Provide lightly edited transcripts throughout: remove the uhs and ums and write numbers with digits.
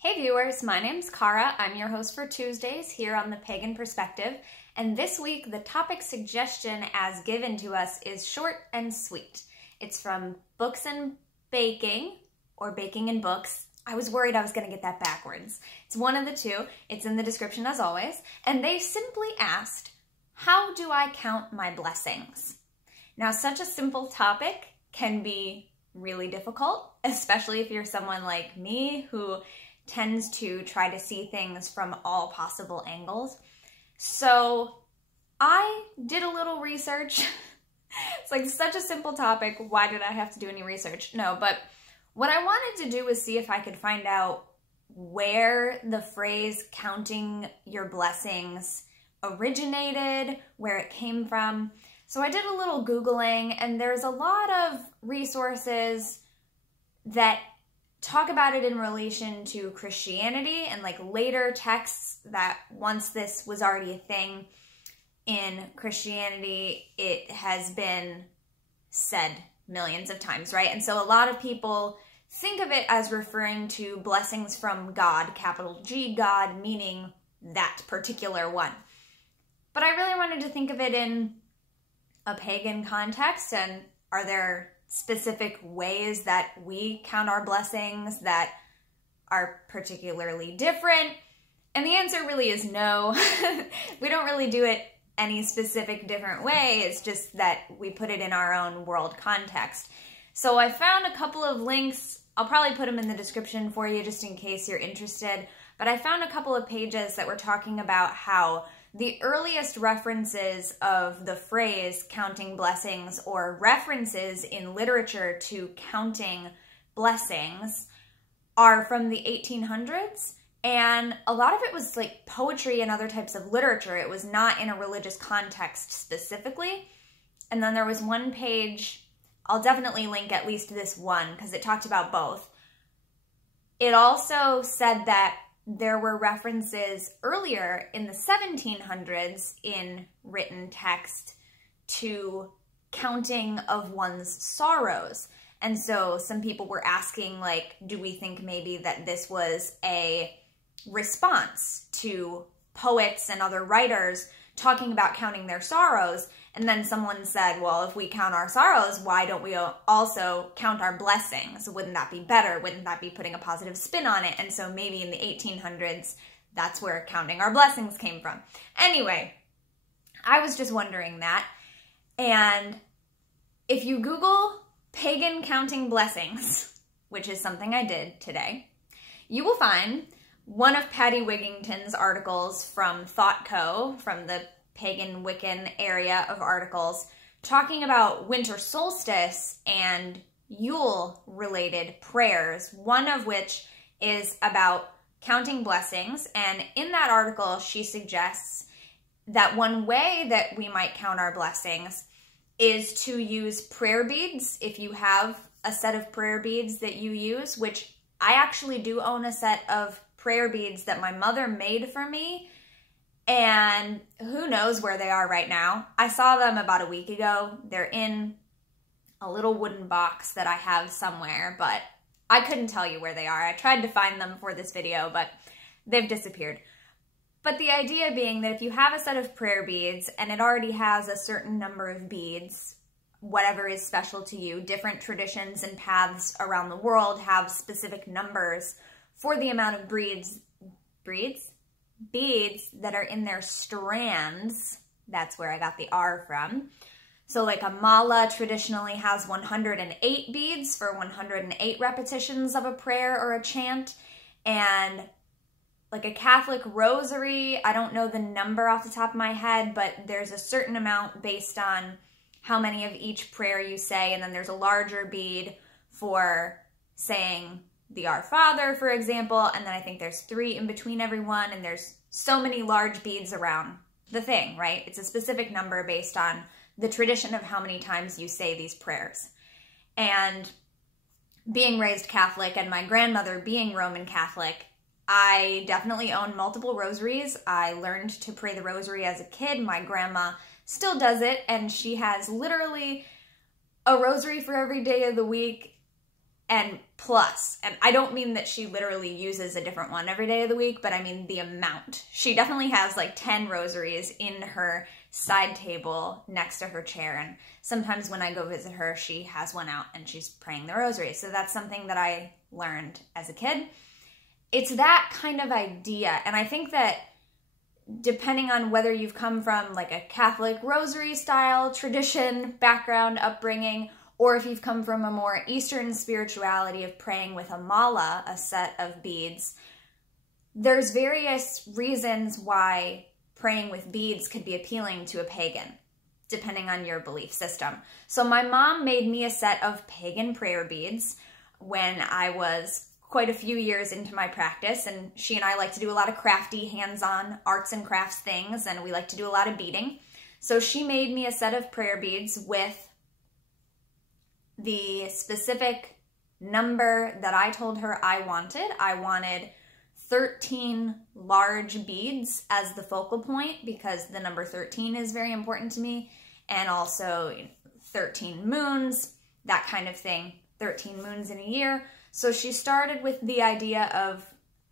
Hey viewers, my name's Cara. I'm your host for Tuesdays here on the Pagan Perspective, and this week the topic suggestion as given to us is short and sweet. It's from Books and Baking, or Baking and Books. I was worried I was going to get that backwards. It's one of the two. It's in the description as always, and they simply asked, how do I count my blessings? Now, such a simple topic can be really difficult, especially if you're someone like me who tends to try to see things from all possible angles. So I did a little research. It's like such a simple topic. Why did I have to do any research? No, but what I wanted to do was see if I could find out where the phrase counting your blessings originated, where it came from. So I did a little Googling, and there's a lot of resources that talk about it in relation to Christianity and like later texts that once this was already a thing in Christianity, it has been said millions of times, right? And so a lot of people think of it as referring to blessings from God, capital G, God, meaning that particular one. But I really wanted to think of it in a pagan context, and are there specific ways that we count our blessings that are particularly different? And the answer really is no. We don't really do it any specific different way. It's just that we put it in our own world context. So I found a couple of links. I'll probably put them in the description for you just in case you're interested. But I found a couple of pages that were talking about how the earliest references of the phrase counting blessings, or references in literature to counting blessings, are from the 1800s. And a lot of it was like poetry and other types of literature. It was not in a religious context specifically. And then there was one page, I'll definitely link at least this one because it talked about both. It also said that there were references earlier in the 1700s in written text to counting of one's sorrows. And so some people were asking, like, do we think maybe that this was a response to poets and other writers talking about counting their sorrows? And then someone said, well, if we count our sorrows, why don't we also count our blessings? Wouldn't that be better? Wouldn't that be putting a positive spin on it? And so maybe in the 1800s, that's where counting our blessings came from. Anyway, I was just wondering that. And if you Google pagan counting blessings, which is something I did today, you will find one of Patty Wigington's articles from ThoughtCo, from the pagan Wiccan area of articles, talking about winter solstice and Yule related prayers, one of which is about counting blessings. And in that article, she suggests that one way that we might count our blessings is to use prayer beads. If you have a set of prayer beads that you use, which I actually do own a set of prayer beads that my mother made for me, and who knows where they are right now. I saw them about a week ago. They're in a little wooden box that I have somewhere, but I couldn't tell you where they are. I tried to find them for this video, but they've disappeared. But the idea being that if you have a set of prayer beads and it already has a certain number of beads, whatever is special to you, different traditions and paths around the world have specific numbers for the amount of beads that are in their strands. That's where I got the R from. So like a mala traditionally has 108 beads for 108 repetitions of a prayer or a chant. And like a Catholic rosary, I don't know the number off the top of my head, but there's a certain amount based on how many of each prayer you say. And then there's a larger bead for saying the Our Father, for example, and then I think there's 3 in between every one, and there's so many large beads around the thing, right? It's a specific number based on the tradition of how many times you say these prayers. And being raised Catholic and my grandmother being Roman Catholic, I definitely own multiple rosaries. I learned to pray the rosary as a kid. My grandma still does it, and she has literally a rosary for every day of the week. And plus. And I don't mean that she literally uses a different one every day of the week, but I mean the amount. She definitely has like 10 rosaries in her side table next to her chair. And sometimes when I go visit her, she has one out and she's praying the rosary. So that's something that I learned as a kid. It's that kind of idea. And I think that depending on whether you've come from like a Catholic rosary style tradition, background, upbringing, or if you've come from a more Eastern spirituality of praying with a mala, a set of beads, there's various reasons why praying with beads could be appealing to a pagan, depending on your belief system. So my mom made me a set of pagan prayer beads when I was quite a few years into my practice, and she and I like to do a lot of crafty, hands-on arts and crafts things, and we like to do a lot of beading. So she made me a set of prayer beads with the specific number that I told her I wanted. I wanted 13 large beads as the focal point because the number 13 is very important to me, and also 13 moons, that kind of thing, 13 moons in a year. So she started with the idea of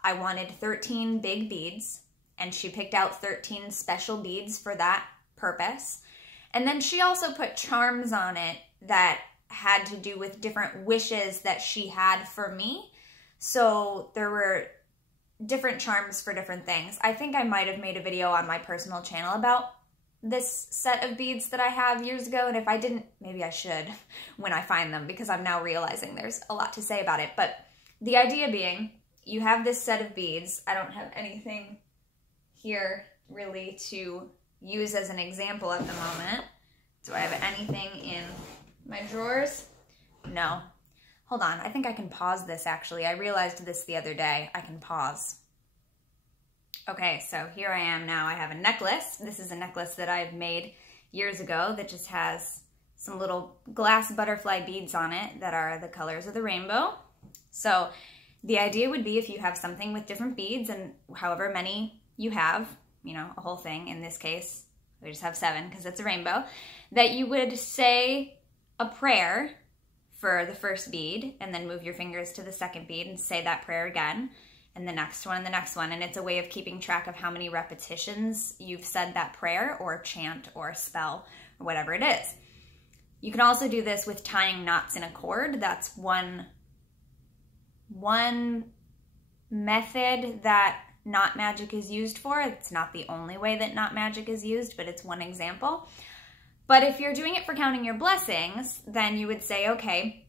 I wanted 13 big beads, and she picked out 13 special beads for that purpose. And then she also put charms on it that had to do with different wishes that she had for me. So there were different charms for different things. I think I might have made a video on my personal channel about this set of beads that I have years ago, and if I didn't, maybe I should when I find them, because I'm now realizing there's a lot to say about it. But the idea being, you have this set of beads. I don't have anything here really to use as an example at the moment. Do I have anything in my drawers? No. Hold on, I think I can pause this actually. I realized this the other day. I can pause. Okay, so here I am now. I have a necklace. This is a necklace that I've made years ago that just has some little glass butterfly beads on it that are the colors of the rainbow. So the idea would be if you have something with different beads, and however many you have, you know, a whole thing in this case, we just have 7 because it's a rainbow, that you would say a prayer for the first bead and then move your fingers to the second bead and say that prayer again, and the next one, and the next one. And it's a way of keeping track of how many repetitions you've said that prayer or chant or spell or whatever it is. You can also do this with tying knots in a cord. That's one method that knot magic is used for. It's not the only way that knot magic is used, but it's one example. But if you're doing it for counting your blessings, then you would say, okay,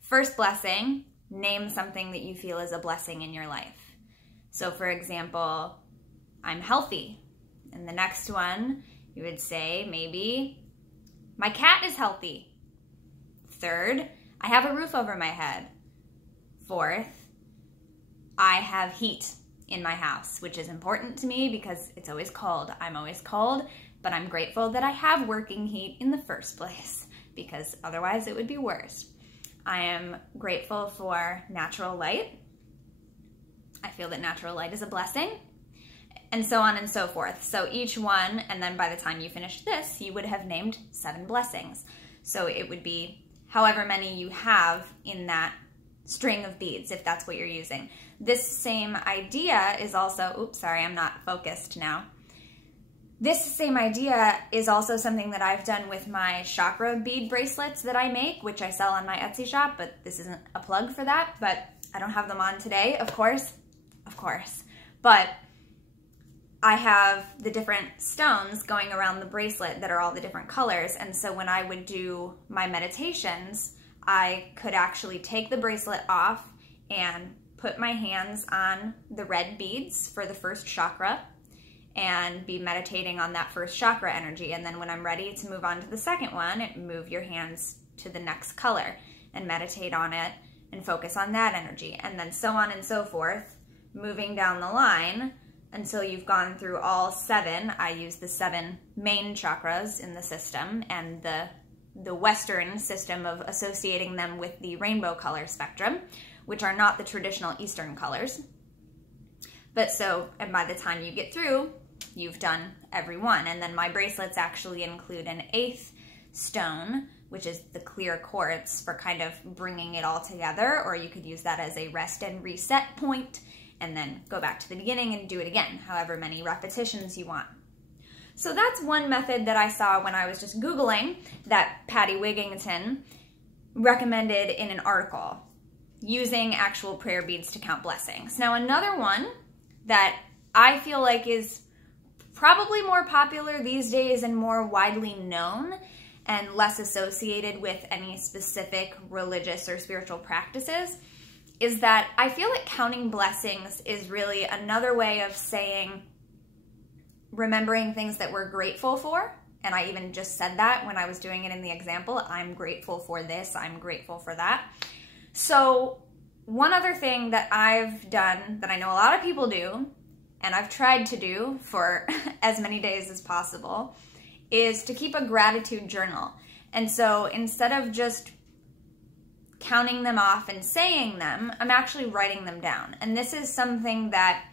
first blessing, name something that you feel is a blessing in your life. So for example, I'm healthy. And the next one, you would say maybe, my cat is healthy. Third, I have a roof over my head. Fourth, I have heat in my house, which is important to me because it's always cold. I'm always cold, but I'm grateful that I have working heat in the first place because otherwise it would be worse. I am grateful for natural light. I feel that natural light is a blessing, and so on and so forth. So each one, and then by the time you finish this, you would have named 7 blessings. So it would be however many you have in that string of beads, if that's what you're using. This same idea is also, oops, sorry, I'm not focused now. This same idea is also something that I've done with my chakra bead bracelets that I make, which I sell on my Etsy shop, but this isn't a plug for that, but I don't have them on today, of course. But I have the different stones going around the bracelet that are all the different colors, and so when I would do my meditations, I could actually take the bracelet off and put my hands on the red beads for the first chakra and be meditating on that first chakra energy. And then when I'm ready to move on to the second one, move your hands to the next color and meditate on it and focus on that energy. And then so on and so forth, moving down the line until you've gone through all 7. I use the 7 main chakras in the system and the Western system of associating them with the rainbow color spectrum, which are not the traditional Eastern colors. But so, and by the time you get through, you've done every one. And then my bracelets actually include an 8th stone which is the clear quartz, for kind of bringing it all together, or you could use that as a rest and reset point and then go back to the beginning and do it again, however many repetitions you want. So that's one method that I saw when I was just Googling that Patty Wigington recommended in an article, using actual prayer beads to count blessings. Now, another one that I feel like is probably more popular these days and more widely known and less associated with any specific religious or spiritual practices is that I feel like counting blessings is really another way of saying, remembering things that we're grateful for. And I even just said that when I was doing it in the example. I'm grateful for this, I'm grateful for that. So one other thing that I've done that I know a lot of people do, and I've tried to do for as many days as possible, is to keep a gratitude journal. And so instead of just counting them off and saying them, I'm actually writing them down. And this is something that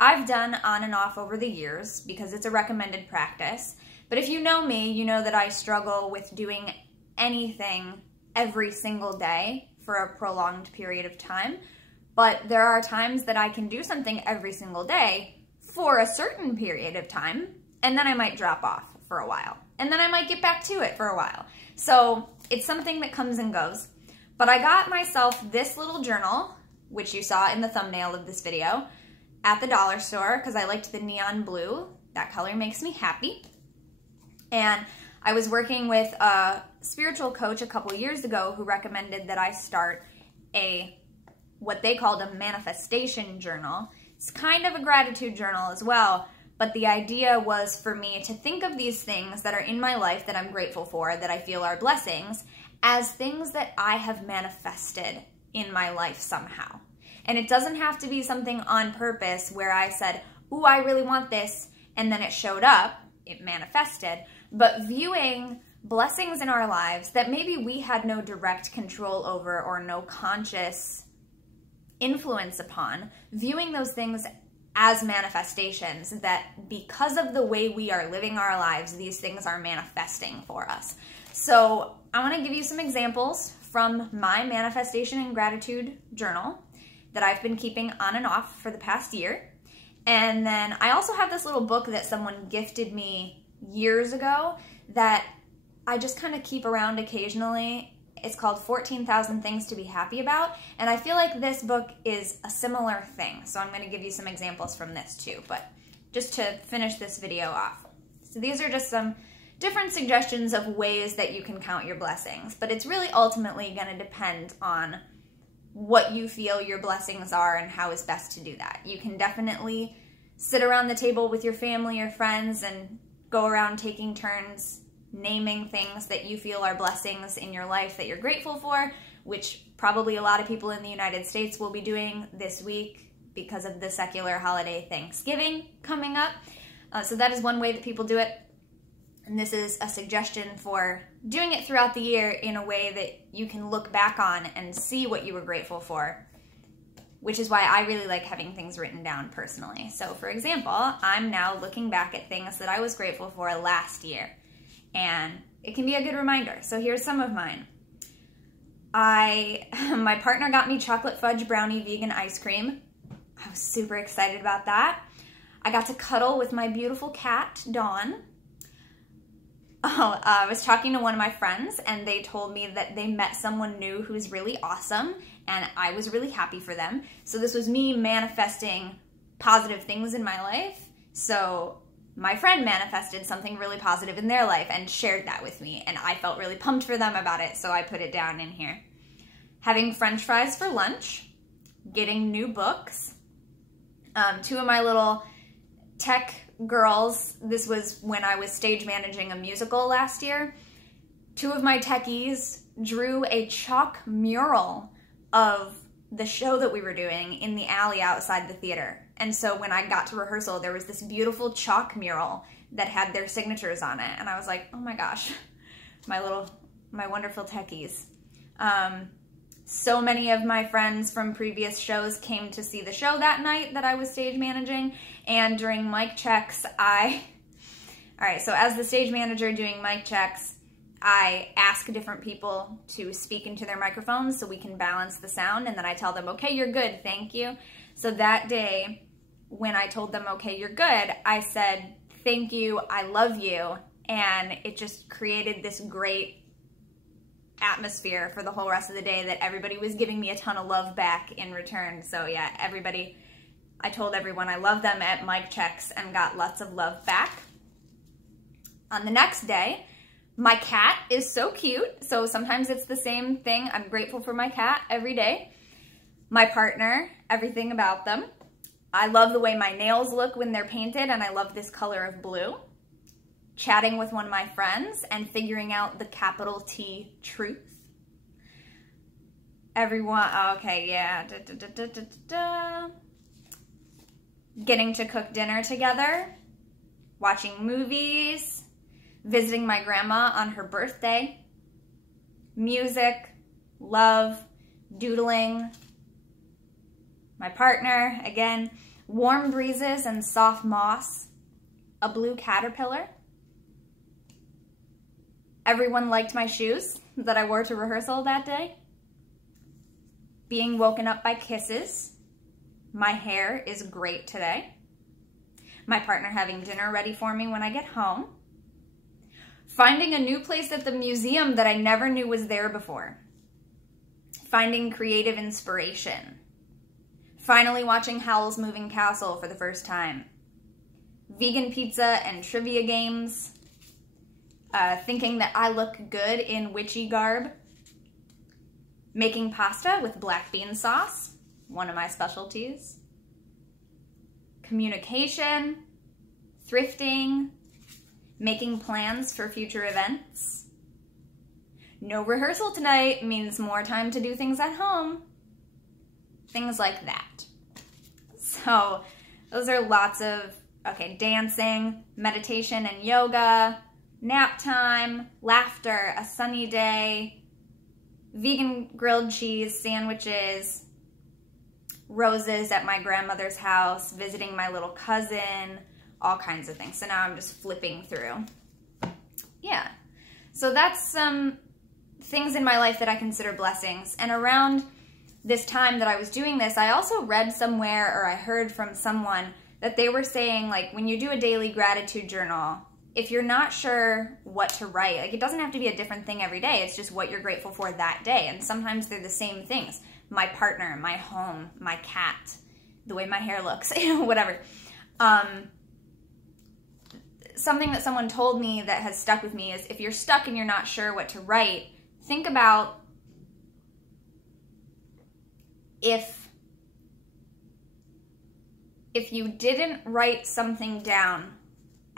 I've done on and off over the years because it's a recommended practice. But if you know me, you know that I struggle with doing anything every single day for a prolonged period of time. But there are times that I can do something every single day for a certain period of time, and then I might drop off for a while. And then I might get back to it for a while. So it's something that comes and goes. But I got myself this little journal, which you saw in the thumbnail of this video, at the dollar store because I liked the neon blue. That color makes me happy. And I was working with a spiritual coach a couple years ago who recommended that I start what they called a manifestation journal. It's kind of a gratitude journal as well, but the idea was for me to think of these things that are in my life that I'm grateful for, that I feel are blessings, as things that I have manifested in my life somehow. And it doesn't have to be something on purpose where I said, ooh, I really want this, and then it showed up, it manifested, but viewing blessings in our lives that maybe we had no direct control over or no conscious influence upon, viewing those things as manifestations, that because of the way we are living our lives, these things are manifesting for us. So I want to give you some examples from my manifestation and gratitude journal that I've been keeping on and off for the past year. And then I also have this little book that someone gifted me years ago that I just kind of keep around occasionally. It's called 14,000 Things to Be Happy About. And I feel like this book is a similar thing. So I'm going to give you some examples from this too, but just to finish this video off. So these are just some different suggestions of ways that you can count your blessings, but it's really ultimately going to depend on what you feel your blessings are and how is best to do that. You can definitely sit around the table with your family or friends and go around taking turns naming things that you feel are blessings in your life that you're grateful for, which probably a lot of people in the United States will be doing this week because of the secular holiday Thanksgiving coming up. So that is one way that people do it. And this is a suggestion for doing it throughout the year in a way that you can look back on and see what you were grateful for, which is why I really like having things written down personally. So for example, I'm now looking back at things that I was grateful for last year, and it can be a good reminder. So here's some of mine. My partner got me chocolate fudge brownie vegan ice cream. I was super excited about that. I got to cuddle with my beautiful cat, Dawn. I was talking to one of my friends and they told me that they met someone new who's really awesome, and I was really happy for them. So this was me manifesting positive things in my life. So my friend manifested something really positive in their life and shared that with me, and I felt really pumped for them about it, so I put it down in here. Having French fries for lunch, getting new books. Two of my little tech girls, this was when I was stage managing a musical last year, two of my techies drew a chalk mural of the show that we were doing in the alley outside the theater. And so when I got to rehearsal, there was this beautiful chalk mural that had their signatures on it. And I was like, oh my gosh, my wonderful techies. So many of my friends from previous shows came to see the show that night that I was stage managing, and during mic checks, all right, so as the stage manager doing mic checks, I ask different people to speak into their microphones so we can balance the sound, and then I tell them, okay, you're good, thank you. So that day, when I told them, okay, you're good, I said, thank you, I love you, and it just created this great atmosphere for the whole rest of the day that everybody was giving me a ton of love back in return. So yeah, I told everyone I love them at mic checks and got lots of love back. On the next day, my cat is so cute, so sometimes it's the same thing. I'm grateful for my cat every day. My partner, everything about them. I love the way my nails look when they're painted, and I love this color of blue. Chatting with one of my friends and figuring out the capital T truth. Everyone, okay, yeah. Getting to cook dinner together. Watching movies. Visiting my grandma on her birthday. Music. Love. Doodling. My partner, again. Warm breezes and soft moss. A blue caterpillar. Everyone liked my shoes that I wore to rehearsal that day. Being woken up by kisses. My hair is great today. My partner having dinner ready for me when I get home. Finding a new place at the museum that I never knew was there before. Finding creative inspiration. Finally watching Howl's Moving Castle for the first time. Vegan pizza and trivia games. Thinking that I look good in witchy garb. Making pasta with black bean sauce, one of my specialties. Communication, thrifting, making plans for future events. No rehearsal tonight means more time to do things at home. Things like that. So those are lots of, okay, dancing, meditation and yoga, nap time, laughter, a sunny day, vegan grilled cheese sandwiches, roses at my grandmother's house, visiting my little cousin, all kinds of things. So now I'm just flipping through. Yeah. So that's some things in my life that I consider blessings. And around this time that I was doing this, I also read somewhere, or I heard from someone, that they were saying, like, when you do a daily gratitude journal, if you're not sure what to write, like, it doesn't have to be a different thing every day. It's just what you're grateful for that day. And sometimes they're the same things. My partner, my home, my cat, the way my hair looks, whatever. Something that someone told me that has stuck with me is, if you're stuck and you're not sure what to write, think about if you didn't write something down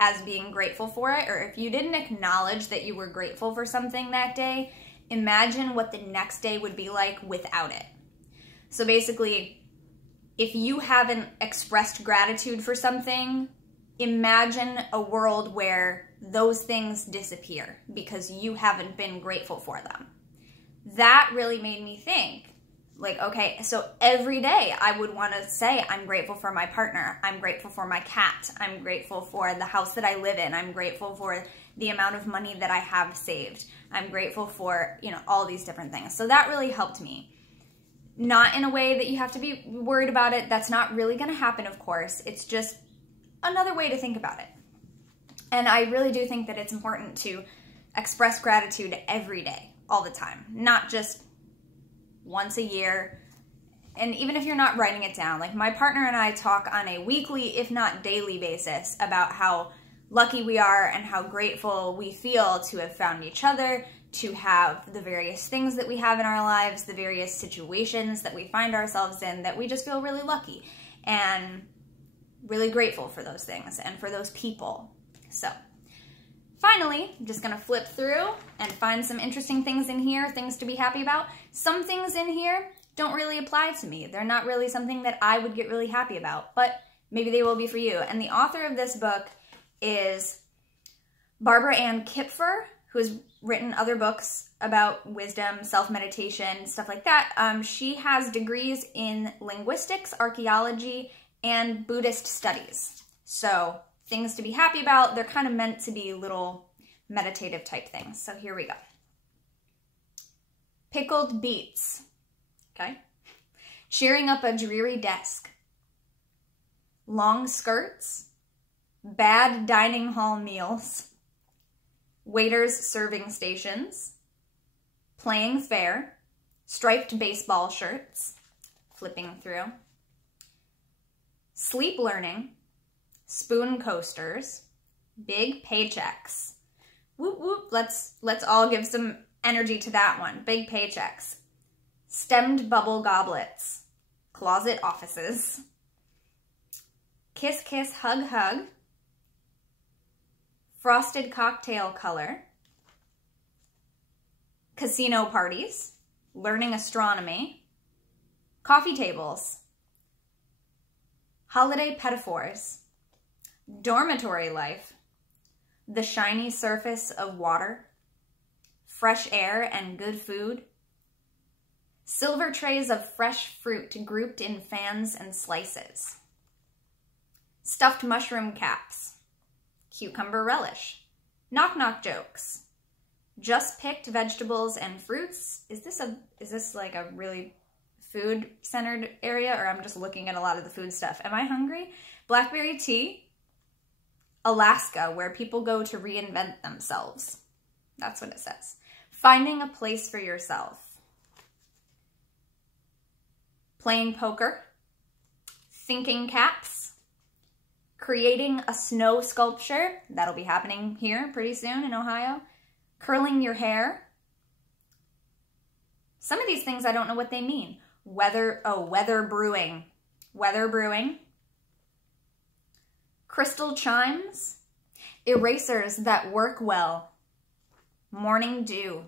as being grateful for it, or if you didn't acknowledge that you were grateful for something that day, imagine what the next day would be like without it. So basically, if you haven't expressed gratitude for something, imagine a world where those things disappear because you haven't been grateful for them. That really made me think, like, okay, so every day I would want to say, I'm grateful for my partner, I'm grateful for my cat, I'm grateful for the house that I live in, I'm grateful for the amount of money that I have saved, I'm grateful for, you know, all these different things. So that really helped me. Not in a way that you have to be worried about it. That's not really going to happen, of course. It's just another way to think about it. And I really do think that it's important to express gratitude every day, all the time, not just once a year. And even if you're not writing it down, like, my partner and I talk on a weekly, if not daily basis about how lucky we are and how grateful we feel to have found each other, to have the various things that we have in our lives, the various situations that we find ourselves in, that we just feel really lucky and really grateful for those things and for those people. So finally, I'm just gonna flip through and find some interesting things in here, things to be happy about. Some things in here don't really apply to me. They're not really something that I would get really happy about, but maybe they will be for you. And the author of this book is Barbara Ann Kipfer, who has written other books about wisdom, self-meditation, stuff like that. She has degrees in linguistics, archaeology, and Buddhist studies. So things to be happy about. They're kind of meant to be little meditative type things. So here we go. Pickled beets. Okay. Cheering up a dreary desk. Long skirts. Bad dining hall meals. Waiters serving stations. Playing fair. Striped baseball shirts. Flipping through. Sleep learning. Spoon coasters. Big paychecks. Whoop whoop. Let's all give some energy to that one. Big paychecks. Stemmed bubble goblets. Closet offices. Kiss kiss hug hug. Frosted cocktail color. Casino parties. Learning astronomy. Coffee tables. Holiday pedophores. Dormitory life. The shiny surface of water. Fresh air and good food. Silver trays of fresh fruit grouped in fans and slices. Stuffed mushroom caps. Cucumber relish. Knock-knock jokes. Just picked vegetables and fruits. Is this like a really food-centered area, or I'm just looking at a lot of the food stuff? Am I hungry? Blackberry tea. Alaska, where people go to reinvent themselves. That's what it says. Finding a place for yourself. Playing poker. Thinking caps. Creating a snow sculpture. That'll be happening here pretty soon in Ohio. Curling your hair. Some of these things I don't know what they mean. Weather brewing. Weather brewing. Crystal chimes. Erasers that work well. Morning dew.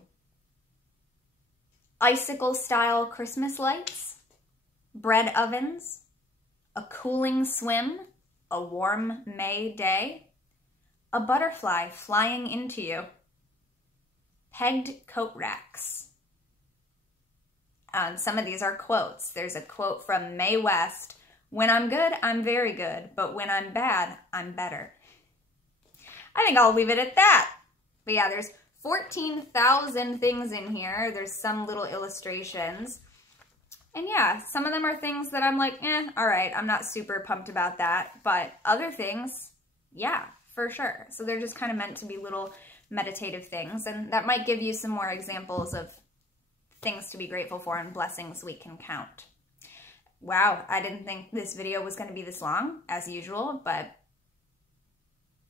Icicle style Christmas lights. Bread ovens. A cooling swim. A warm May day. A butterfly flying into you. Pegged coat racks. Some of these are quotes. There's a quote from Mae West. When I'm good, I'm very good. But when I'm bad, I'm better. I think I'll leave it at that. But yeah, there's 14,000 things in here. There's some little illustrations. And yeah, some of them are things that I'm like, all right, I'm not super pumped about that. But other things, yeah, for sure. So they're just kind of meant to be little meditative things. And that might give you some more examples of things to be grateful for and blessings we can count. Wow, I didn't think this video was going to be this long, as usual, but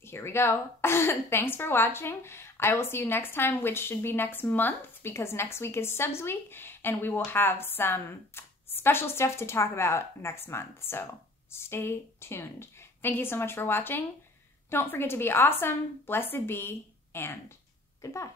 here we go. Thanks for watching. I will see you next time, which should be next month, because next week is Subs Week, and we will have some special stuff to talk about next month, so stay tuned. Thank you so much for watching. Don't forget to be awesome, blessed be, and goodbye.